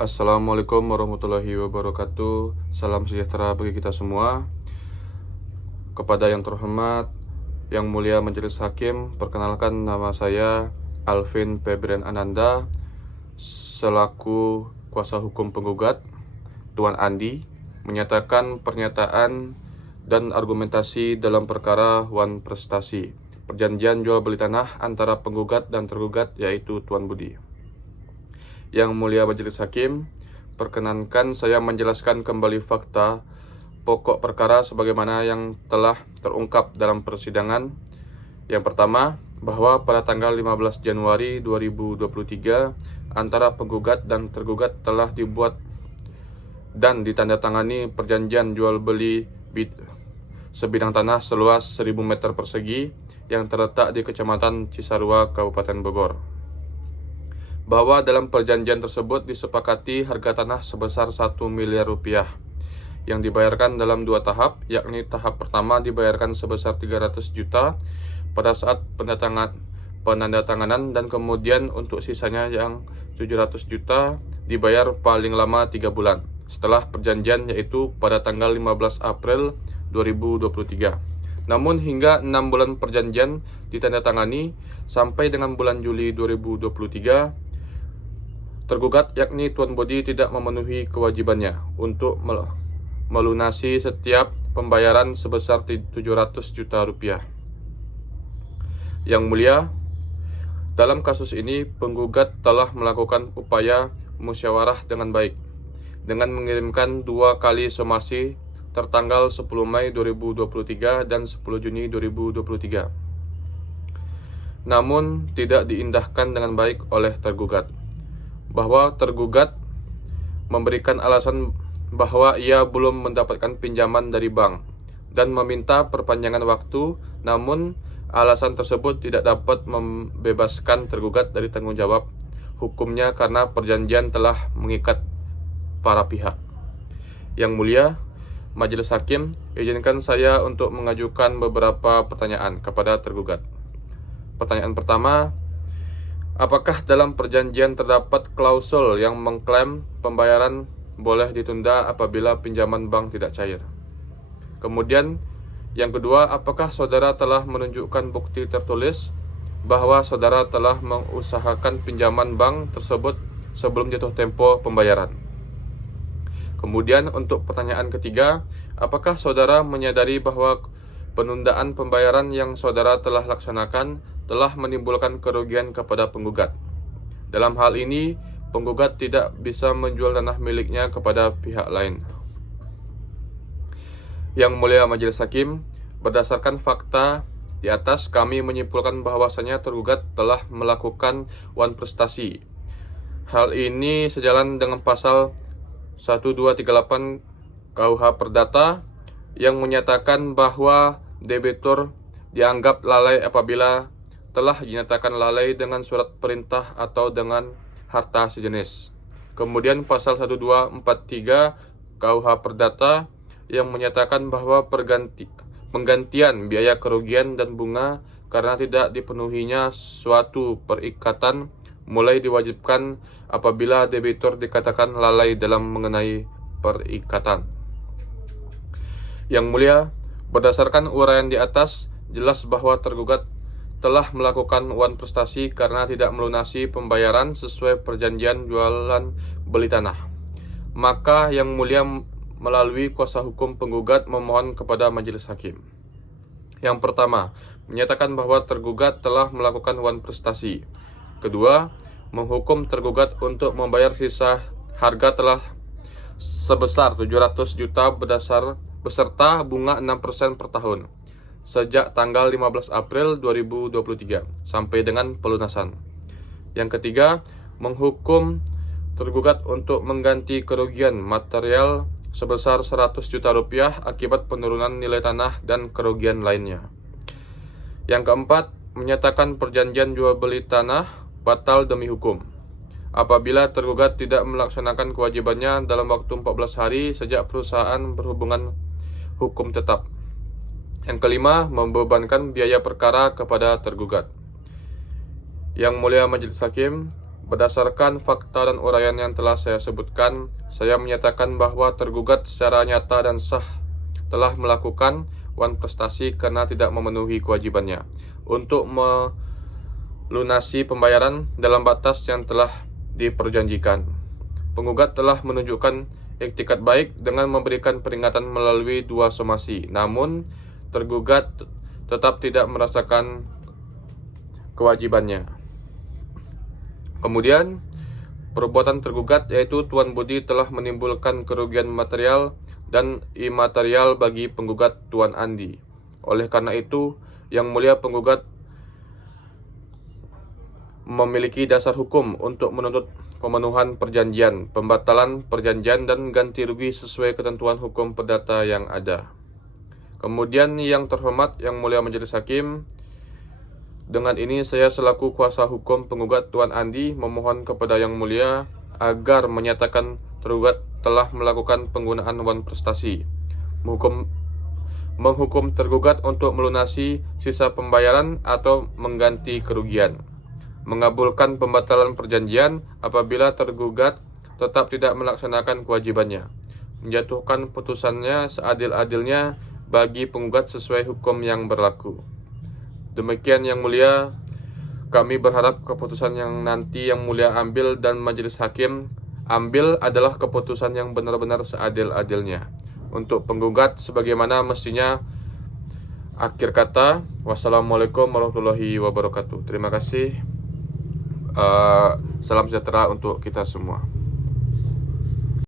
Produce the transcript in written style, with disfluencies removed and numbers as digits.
Assalamualaikum warahmatullahi wabarakatuh. Salam sejahtera bagi kita semua. Kepada yang terhormat, yang mulia Majelis Hakim, perkenalkan nama saya Alvin Febrian Ananda selaku kuasa hukum penggugat. Tuan Andi menyatakan pernyataan dan argumentasi dalam perkara Wan Prestasi, perjanjian jual beli tanah antara penggugat dan tergugat, yaitu Tuan Budi. Yang mulia Majelis Hakim, perkenankan saya menjelaskan kembali fakta pokok perkara sebagaimana yang telah terungkap dalam persidangan. Yang pertama, bahwa pada tanggal 15 Januari 2023 antara penggugat dan tergugat telah dibuat dan ditandatangani perjanjian jual beli sebidang tanah seluas 1000 meter persegi yang terletak di Kecamatan Cisarua, Kabupaten Bogor. Bahwa dalam perjanjian tersebut disepakati harga tanah sebesar 1 miliar rupiah yang dibayarkan dalam 2 tahap, yakni tahap pertama dibayarkan sebesar 300 juta pada saat penandatanganan, dan kemudian untuk sisanya yang 700 juta dibayar paling lama 3 bulan setelah perjanjian, yaitu pada tanggal 15 April 2023. Namun hingga 6 bulan perjanjian ditandatangani sampai dengan bulan Juli 2023, tergugat yakni Tuan Budi tidak memenuhi kewajibannya untuk melunasi setiap pembayaran sebesar 700 juta rupiah. Yang mulia, dalam kasus ini penggugat telah melakukan upaya musyawarah dengan baik dengan mengirimkan 2 kali somasi tertanggal 10 Mei 2023 dan 10 Juni 2023. Namun tidak diindahkan dengan baik oleh tergugat, bahwa tergugat memberikan alasan bahwa ia belum mendapatkan pinjaman dari bank dan meminta perpanjangan waktu, namun alasan tersebut tidak dapat membebaskan tergugat dari tanggung jawab hukumnya karena perjanjian telah mengikat para pihak. Yang mulia Majelis Hakim, izinkan saya untuk mengajukan beberapa pertanyaan kepada tergugat. Pertanyaan pertama, apakah dalam perjanjian terdapat klausul yang mengklaim pembayaran boleh ditunda apabila pinjaman bank tidak cair? Kemudian, yang kedua, apakah saudara telah menunjukkan bukti tertulis bahwa saudara telah mengusahakan pinjaman bank tersebut sebelum jatuh tempo pembayaran? Kemudian, untuk pertanyaan ketiga, apakah saudara menyadari bahwa penundaan pembayaran yang saudara telah laksanakan telah menimbulkan kerugian kepada penggugat? Dalam hal ini, penggugat tidak bisa menjual tanah miliknya kepada pihak lain. Yang mulia Majelis Hakim, berdasarkan fakta di atas, kami menyimpulkan bahwasanya tergugat telah melakukan wan prestasi. Hal ini sejalan dengan pasal 1238 KUH Perdata yang menyatakan bahwa debitur dianggap lalai apabila telah dinyatakan lalai dengan surat perintah atau dengan harta sejenis. Kemudian pasal 1243 KUH Perdata yang menyatakan bahwa penggantian biaya kerugian dan bunga karena tidak dipenuhinya suatu perikatan mulai diwajibkan apabila debitur dikatakan lalai dalam mengenai perikatan. Yang mulia, berdasarkan uraian di atas, jelas bahwa tergugat telah melakukan wan prestasi karena tidak melunasi pembayaran sesuai perjanjian jualan beli tanah. Maka yang mulia melalui kuasa hukum penggugat memohon kepada Majelis Hakim. Yang pertama, menyatakan bahwa tergugat telah melakukan wan prestasi. Kedua, menghukum tergugat untuk membayar sisa harga telah sebesar 700 juta beserta bunga 6% per tahun sejak tanggal 15 April 2023 sampai dengan pelunasan. Yang ketiga, menghukum tergugat untuk mengganti kerugian material sebesar 100 juta rupiah akibat penurunan nilai tanah dan kerugian lainnya. Yang keempat, menyatakan perjanjian jual beli tanah batal demi hukum apabila tergugat tidak melaksanakan kewajibannya dalam waktu 14 hari sejak perusahaan berhubungan hukum tetap. Yang kelima, membebankan biaya perkara kepada tergugat. Yang mulia Majelis Hakim, Berdasarkan fakta dan uraian yang telah saya sebutkan, saya menyatakan bahwa tergugat secara nyata dan sah telah melakukan wan prestasi karena tidak memenuhi kewajibannya untuk melunasi pembayaran dalam batas yang telah diperjanjikan. Penggugat telah menunjukkan iktikat baik dengan memberikan peringatan melalui 2 somasi, namun tergugat tetap tidak merasakan kewajibannya. Kemudian, perbuatan tergugat yaitu Tuan Budi telah menimbulkan kerugian material dan imaterial bagi penggugat Tuan Andi. Oleh karena itu, Yang Mulia penggugat memiliki dasar hukum untuk menuntut pemenuhan perjanjian, pembatalan perjanjian, dan ganti rugi sesuai ketentuan hukum perdata yang ada. Kemudian yang terhormat Yang Mulia Majelis Hakim, dengan ini saya selaku kuasa hukum penggugat Tuan Andi memohon kepada Yang Mulia agar menyatakan tergugat telah melakukan penggunaan wan prestasi, menghukum tergugat untuk melunasi sisa pembayaran atau mengganti kerugian, mengabulkan pembatalan perjanjian apabila tergugat tetap tidak melaksanakan kewajibannya, menjatuhkan putusannya seadil-adilnya bagi penggugat sesuai hukum yang berlaku. Demikian Yang Mulia, kami berharap keputusan yang nanti Yang Mulia ambil dan Majelis Hakim ambil adalah keputusan yang benar-benar seadil-adilnya untuk penggugat sebagaimana mestinya. Akhir kata, wassalamualaikum warahmatullahi wabarakatuh. Terima kasih. Salam sejahtera untuk kita semua.